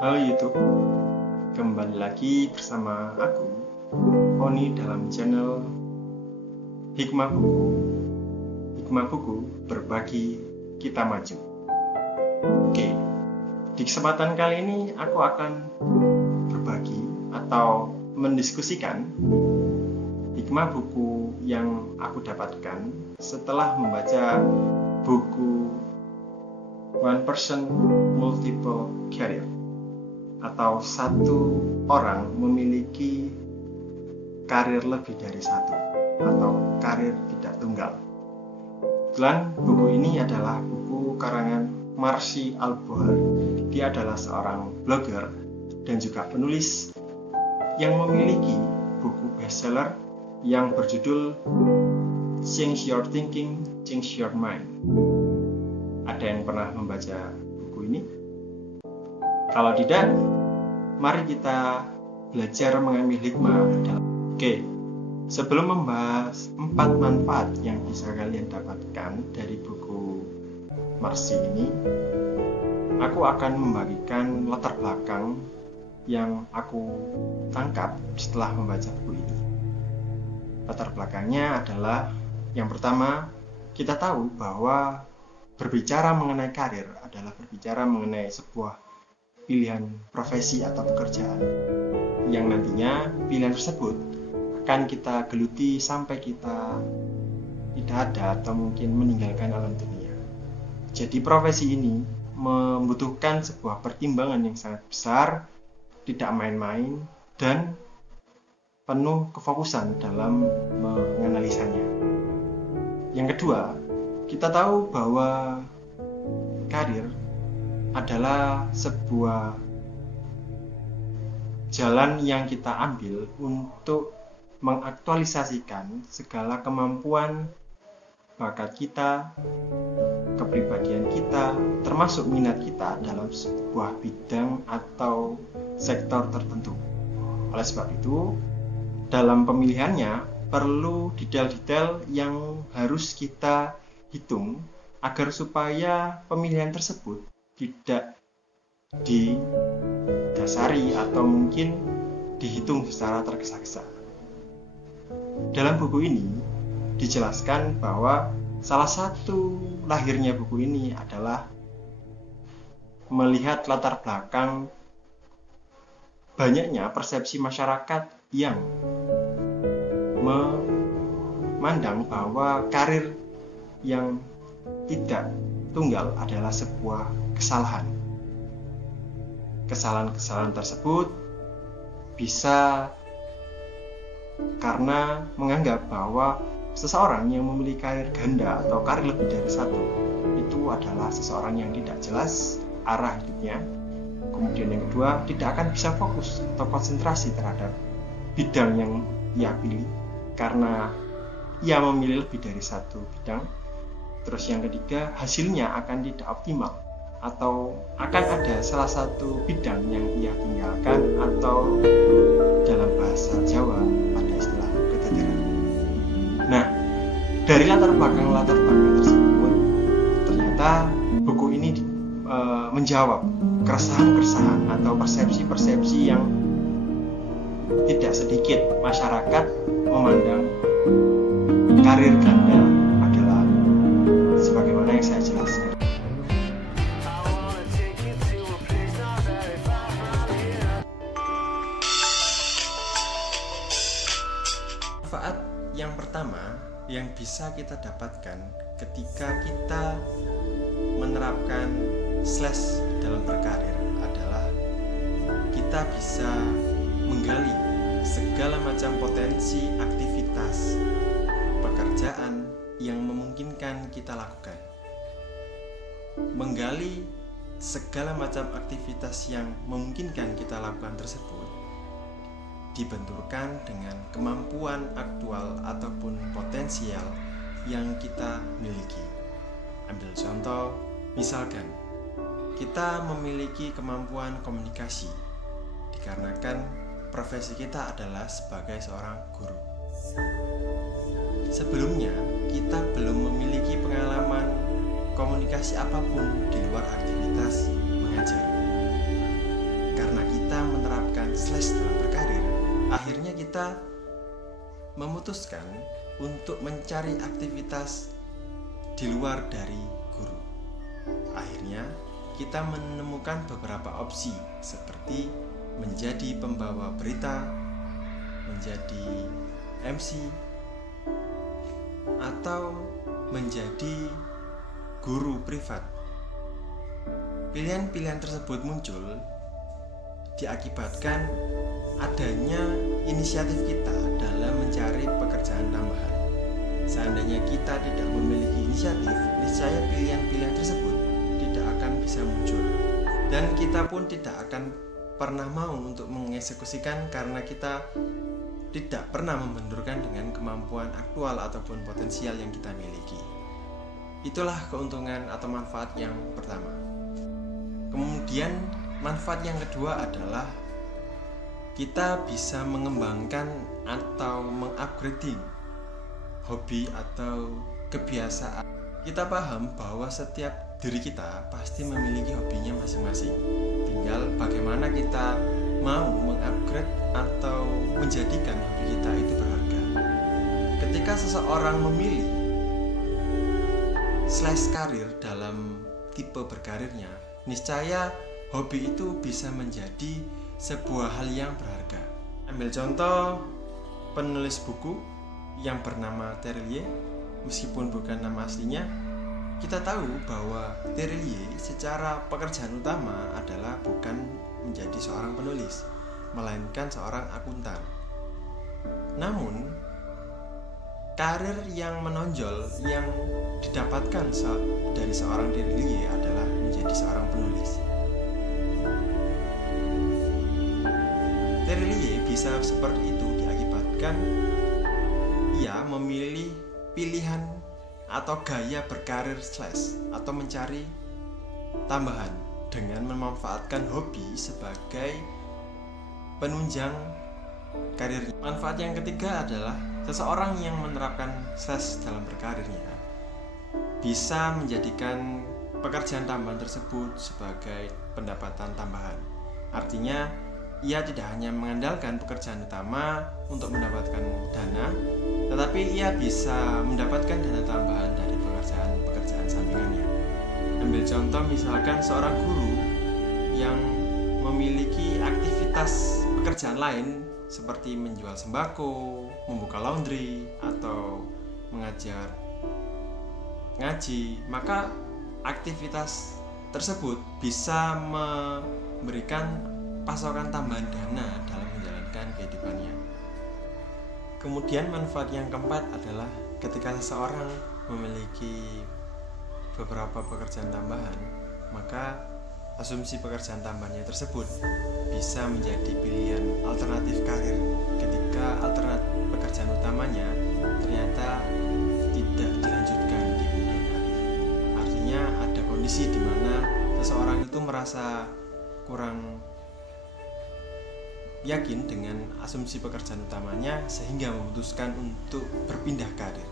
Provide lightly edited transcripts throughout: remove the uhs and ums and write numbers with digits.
Halo YouTube, kembali lagi bersama aku, Oni dalam channel Hikmah Buku. Hikmah Buku berbagi, kita maju. Oke, di kesempatan kali ini aku akan berbagi atau mendiskusikan hikmah buku yang aku dapatkan setelah membaca buku One Person Multiple Career, atau satu orang memiliki karir lebih dari satu, atau karir tidak tunggal. Kebetulan buku ini adalah buku karangan Marcy Alboher. Dia adalah seorang blogger dan juga penulis yang memiliki buku bestseller yang berjudul Change Your Thinking, Change Your Mind. Ada yang pernah membaca buku ini? Kalau tidak, mari kita belajar mengambil hikmah. Oke, sebelum membahas 4 manfaat yang bisa kalian dapatkan dari buku Marcy ini, aku akan membagikan latar belakang yang aku tangkap setelah membaca buku ini. Latar belakangnya adalah, yang pertama, kita tahu bahwa berbicara mengenai karir adalah berbicara mengenai sebuah pilihan profesi atau pekerjaan yang nantinya pilihan tersebut akan kita geluti sampai kita tidak ada atau mungkin meninggalkan alam dunia. Jadi profesi ini membutuhkan sebuah pertimbangan yang sangat besar, tidak main-main, dan penuh kefokusan dalam menganalisanya. Yang kedua, kita tahu bahwa karir adalah sebuah jalan yang kita ambil untuk mengaktualisasikan segala kemampuan, bakat kita, kepribadian kita, termasuk minat kita dalam sebuah bidang atau sektor tertentu. Oleh sebab itu, dalam pemilihannya perlu detail-detail yang harus kita hitung agar supaya pemilihan tersebut tidak didasari atau mungkin dihitung secara tergesa-gesa. Dalam buku ini dijelaskan bahwa salah satu lahirnya buku ini adalah melihat latar belakang banyaknya persepsi masyarakat yang memandang bahwa karir yang tidak tunggal adalah sebuah kesalahan. Kesalahan-kesalahan tersebut bisa karena menganggap bahwa seseorang yang memiliki karir ganda atau karir lebih dari satu itu adalah seseorang yang tidak jelas arah hidupnya. Kemudian yang kedua, tidak akan bisa fokus atau konsentrasi terhadap bidang yang ia pilih karena ia memilih lebih dari satu bidang. Terus yang ketiga, hasilnya akan tidak optimal atau akan ada salah satu bidang yang ia tinggalkan, atau dalam bahasa Jawa ada istilah keteteran. Nah, dari latar belakang tersebut, ternyata buku ini menjawab keresahan-keresahan atau persepsi-persepsi yang tidak sedikit masyarakat memandang karir ganda adalah sebagaimana yang saya jelaskan. Manfaat yang pertama yang bisa kita dapatkan ketika kita menerapkan slash dalam berkarir adalah kita bisa menggali segala macam potensi aktivitas pekerjaan yang memungkinkan kita lakukan. Menggali segala macam aktivitas yang memungkinkan kita lakukan tersebut dibenturkan dengan kemampuan aktual ataupun potensial yang kita miliki. Ambil contoh, misalkan kita memiliki kemampuan komunikasi dikarenakan profesi kita adalah sebagai seorang guru. Sebelumnya, kita belum memiliki pengalaman komunikasi apapun di luar aktivitas mengajar. kita menerapkan slash dalam berkarir, akhirnya kita memutuskan untuk mencari aktivitas di luar dari guru. Akhirnya kita menemukan beberapa opsi seperti menjadi pembawa berita, menjadi MC, atau menjadi guru privat. Pilihan-pilihan tersebut muncul diakibatkan adanya inisiatif kita dalam mencari pekerjaan tambahan. Seandainya kita tidak memiliki inisiatif, niscaya pilihan-pilihan tersebut tidak akan bisa muncul, dan kita pun tidak akan pernah mau untuk mengeksekusikan karena kita tidak pernah membenturkan dengan kemampuan aktual ataupun potensial yang kita miliki. Itulah keuntungan atau manfaat yang pertama. Kemudian manfaat yang kedua adalah kita bisa mengembangkan atau mengupgrading hobi atau kebiasaan. Kita paham bahwa setiap diri kita pasti memiliki hobinya masing-masing. Tinggal bagaimana kita mau mengupgrade atau menjadikan hobi kita itu berharga. Ketika seseorang memilih slash karir dalam tipe berkarirnya, niscaya hobi itu bisa menjadi sebuah hal yang berharga. Ambil contoh penulis buku yang bernama Terillier. Meskipun bukan nama aslinya, kita tahu bahwa Terillier secara pekerjaan utama adalah bukan menjadi seorang penulis, melainkan seorang akuntan. Namun, karir yang menonjol yang didapatkan dari seorang Terillier adalah menjadi seorang penulis. Terillier bisa seperti itu diakibatkan ia memilih pilihan atau gaya berkarir slash atau mencari tambahan dengan memanfaatkan hobi sebagai penunjang karir. Manfaat yang ketiga adalah seseorang yang menerapkan slash dalam berkarirnya bisa menjadikan pekerjaan tambahan tersebut sebagai pendapatan tambahan. Artinya ia tidak hanya mengandalkan pekerjaan utama untuk mendapatkan dana, tetapi ia bisa mendapatkan dana tambahan dari pekerjaan sampingannya. Ambil contoh misalkan seorang guru yang memiliki aktivitas pekerjaan lain seperti menjual sembako, membuka laundry, atau mengajar ngaji, maka aktivitas tersebut bisa memberikan pasokan tambahan dana dalam menjalankan kehidupannya. Kemudian manfaat yang keempat adalah ketika seseorang memiliki beberapa pekerjaan tambahan, maka asumsi pekerjaan tambahannya tersebut bisa menjadi pilihan alternatif karir ketika alternatif pekerjaan utamanya ternyata tidak dilanjutkan di kemudian hari. Artinya ada kondisi di mana seseorang itu merasa kurang yakin dengan asumsi pekerjaan utamanya sehingga memutuskan untuk berpindah karir.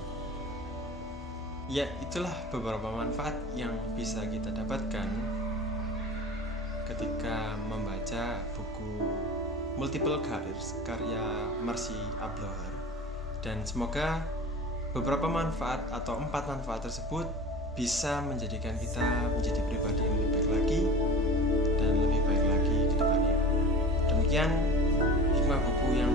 Ya, itulah beberapa manfaat yang bisa kita dapatkan ketika membaca buku Multiple Careers karya Marcy Abloher, dan semoga beberapa manfaat atau 4 manfaat tersebut bisa menjadikan kita menjadi pribadi yang lebih baik lagi dan lebih baik lagi ke depannya. Demikian hikmah buku yang